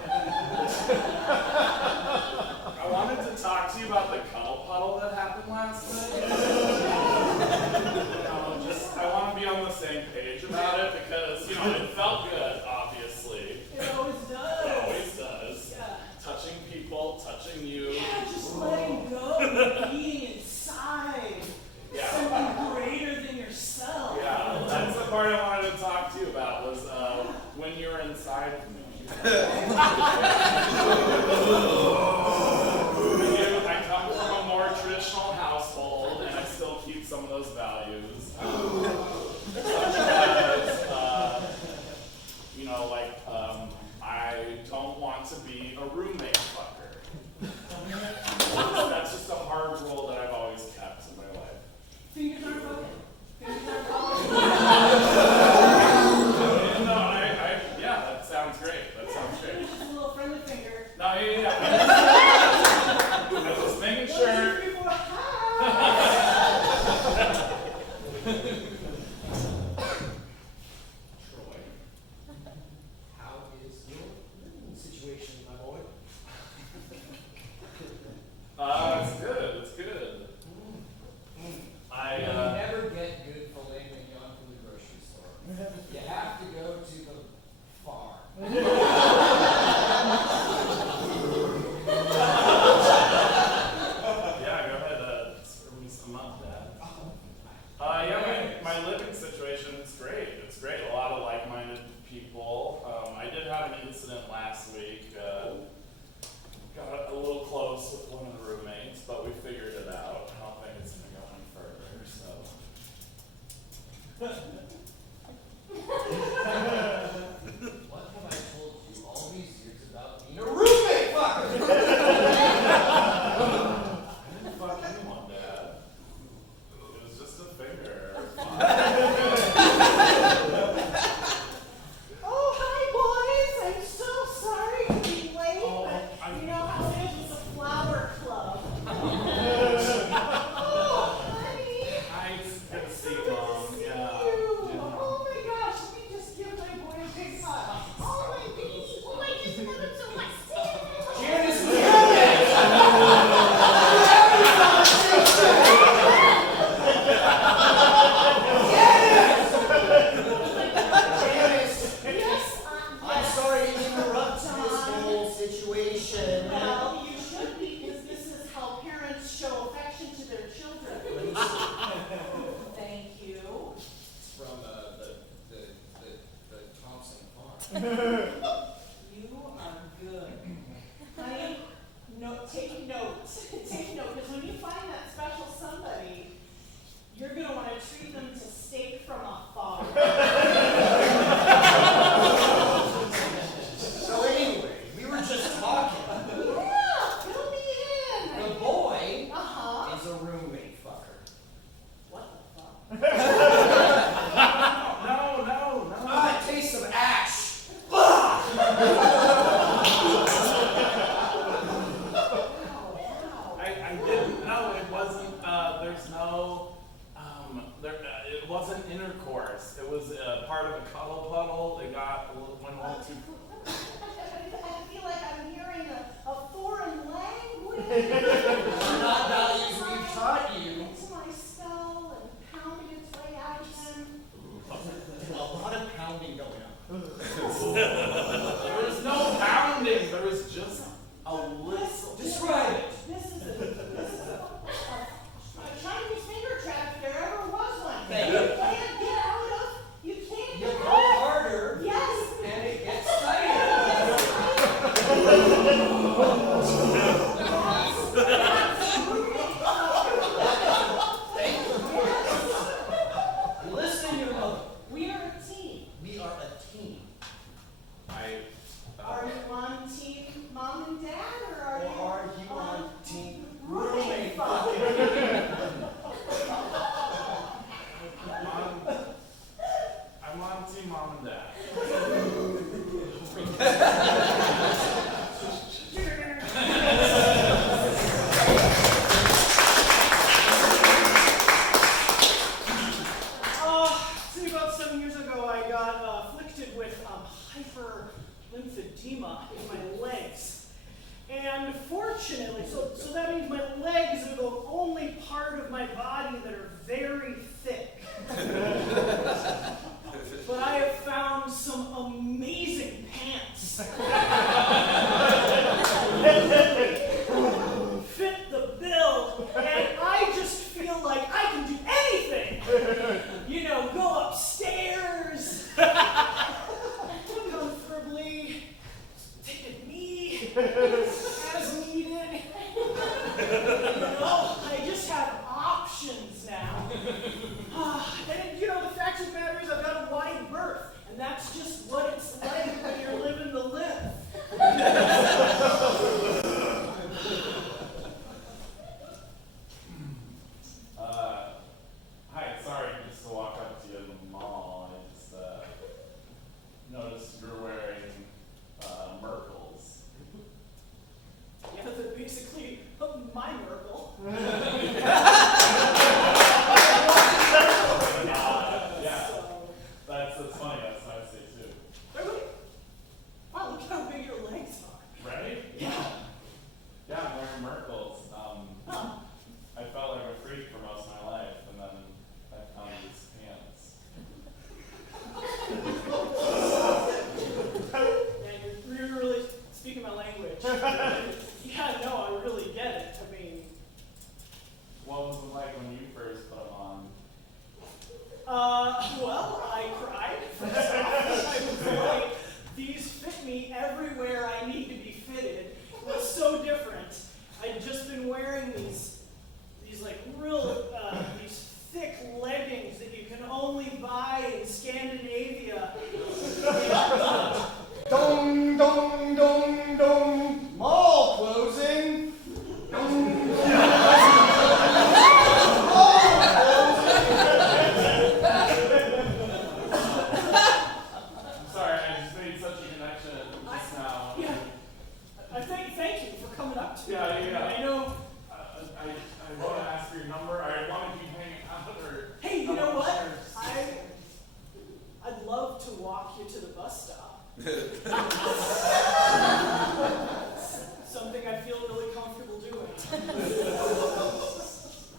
I wanted to talk to you about the cuddle puddle that happened last night. I want to be on the same page about it because, you know, it felt good, obviously. It always does. It always does. Yeah. Touching people, touching you. Yeah, just letting go and being inside. Yeah. Something greater than yourself. Yeah, that's the part I wanted to talk to you about was when you're inside of me. I come from a more traditional household and I still keep some of those values. Such as, you know, like, I don't want to be a roommate fucker. That's just a hard rule that I've always kept in my life. Fingers aren't broken. Fingers aren't broken. No, yeah, that sounds great. That sounds great. Just a little friendly finger. No, yeah. I was just making One, sure. two, three, four, hi. Troy. How is your living situation, my boy? It's good. It's good. I You never get good filet mignon from the grocery store. You have to go to the farm. yeah, go ahead. Serve me some up, Dad. Yeah, my living situation is great. It's great. A lot of like-minded people. I did have an incident last week. Got a little close with one of the roommates, but we figured it out. I don't think it's gonna go any further. What have I told you all these years about being a roommate fucker? I didn't fuck anyone, Dad. It was just a finger. Oh, hi, boys. I'm so sorry to be late, Oh, but I'm- you know how it is. It's a flower club. Oh, honey. I just good to see So you, good to Mom. see Yeah. you. Oh my gosh, let me just give my boy a big hug. Oh my goodness. Oh, I just love him so much. Janice, Yes, I'm sorry to interrupt this whole situation. well, you should be, because this is how parents show affection to their children. Thank you. It's from the Thompson farm. You are good. Honey, no, take note. Take note, because when you find that special somebody, you're going to want to treat them to steak from afar. So A whistle. Describe it. This is a Chinese finger trap if there ever was one. Thank You you. can't get out of. You can't You get pull out. harder, Yes. and it gets tighter. Listen, your mother. We are a team. We are a team. Are you on team mom and dad, or are Or are you you on team roommate roommate father? I'm on team mom and dad. See, about 7 years ago, I got afflicted with hyperlymphedema in my legs. And fortunately, so that means my legs are the only part of my body that are very thick. But I have found some amazing pants. Fit the bill, and I just feel like I can do anything. You know, go upstairs comfortably, take a knee as needed. You know, I just have options now. And you know, the fact of the matter is I've got a wide berth, and that's just what it's like when you're living the live. Hi, sorry just to walk up to you in the mall. I just noticed you're wearing Merkles. Yeah, they're basically my Merkel. Yeah, So, that's funny. That's nice to see too. really? Wow, look how big your legs are. Right? Yeah. Yeah, I'm wearing Merkles. Huh. I felt like a freak for most of my life, and then I found these pants. Yeah, you're really speaking my language. Yeah, no, I really get it. I mean, What was it like when you first put them on? well, I cried. First off, I was like, these fit me everywhere I need to be fitted. It was so different. I'd just been wearing these like real, these thick leggings that you can only buy in Scandinavia. And, Dong, dong, dong, dong. Mall closing. Dong, dong, I'm sorry, I just made such a connection just now. yeah, I thank you for coming up to me. Yeah. I know. I want to ask for your number. I want to keep hanging out. Or Hey, you know what? Sure. I'd love to walk you to the bus stop. Something I feel really comfortable doing.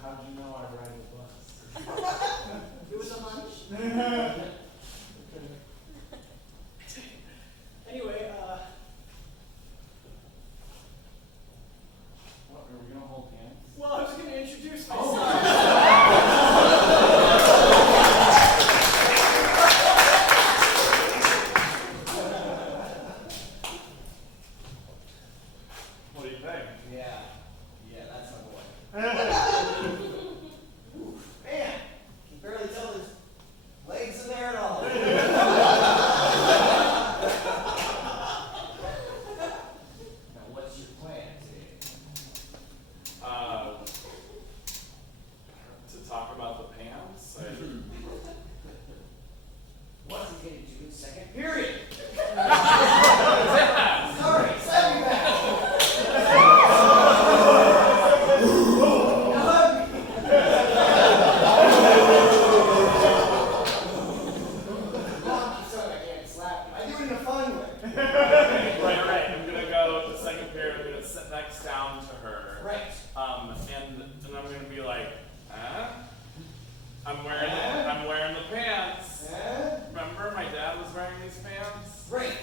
How did you know I ride the bus? It was a hunch. Anyway, What, are we gonna hold hands? well, I was going to introduce myself. What do you think? Yeah, that's my boy. Man, can barely tell there's legs in there at all. Now, what's your plan today? To talk about the pants? What's he gonna do in second period? Sorry, set me back. Sorry, I can't slap you. I do it in a fun way. Right. I'm gonna go to the second period. I'm gonna sit next down to her. Right. And I'm gonna be like, I'm wearing the pants. Remember, my dad was wearing these pants. Great.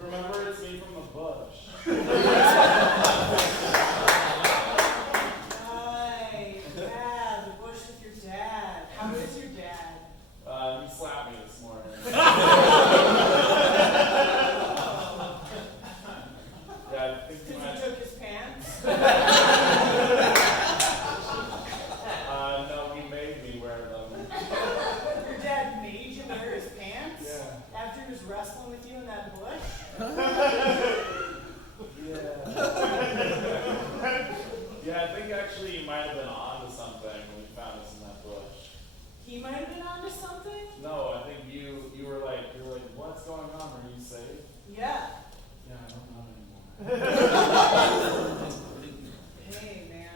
Remember, it's me from the bush. Nice. Yeah, the bush with your dad. How is your dad? He slapped me this morning. Yeah, I think Because my, he took his pants? no, he made me wear them. Your dad made you wear his pants? Yeah. After he was wrestling with you in that bush? Yeah, I think actually you might have been onto something when you found us in that bush. He might have been onto something? No, I think you were like, what's going on? Are you safe? Yeah. Yeah, I don't know anymore. Hey, man.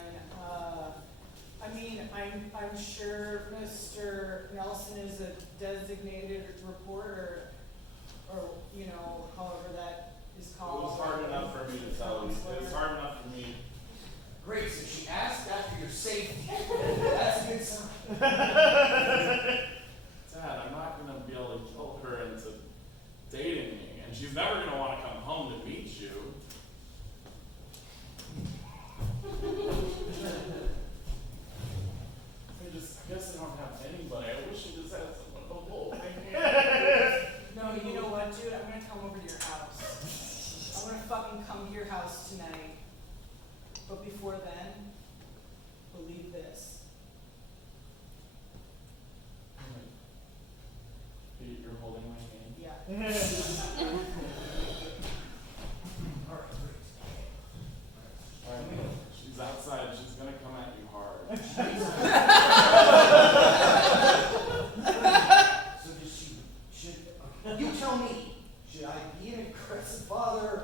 I mean, I'm sure Mr. Nelson is a designated reporter, or, you know, however that is It called. was hard enough for me to tell you. It was hard enough for me. Great, so she asked after your safety. That's a good sign. Dad, I'm not going to be able to guilt her into dating me, and she's never going to want to come home to meet you. I guess I don't have anybody. I wish I just had someone to hold my hand. No, you know what, dude? I'm gonna come over to your house. I'm gonna fucking come to your house tonight. But before then, believe this. You're holding my hand. Yeah. Alright, she's outside. She's going to come at you hard. So should you tell me, should I be an aggressive father?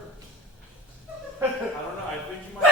I don't know. I think you might